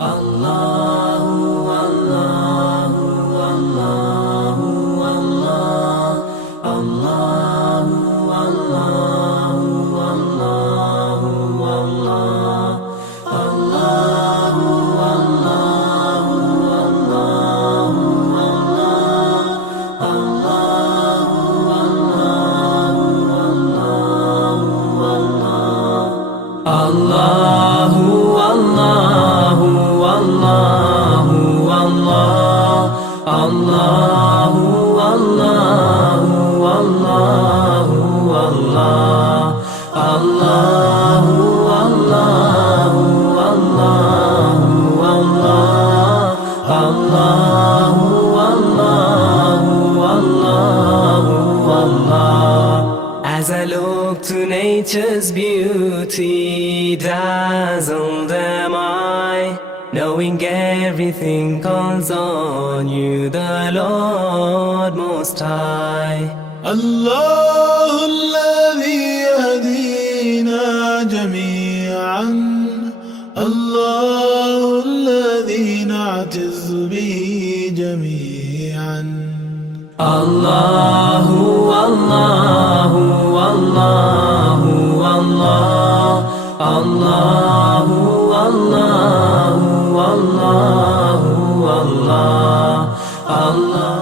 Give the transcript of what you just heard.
Allahu Allahu Allahu Allah Allahu Allahu Allahu Allah Allahu Allahu Allahu As I look to nature's beauty, dazzled am I, knowing everything calls on you, the Lord Most High. الله الذي يهدينا جميعا، الله الذي نعتز به جميعا. Allahu Allahu Allahu Allah Allahu Allahu Allahu Allah Allah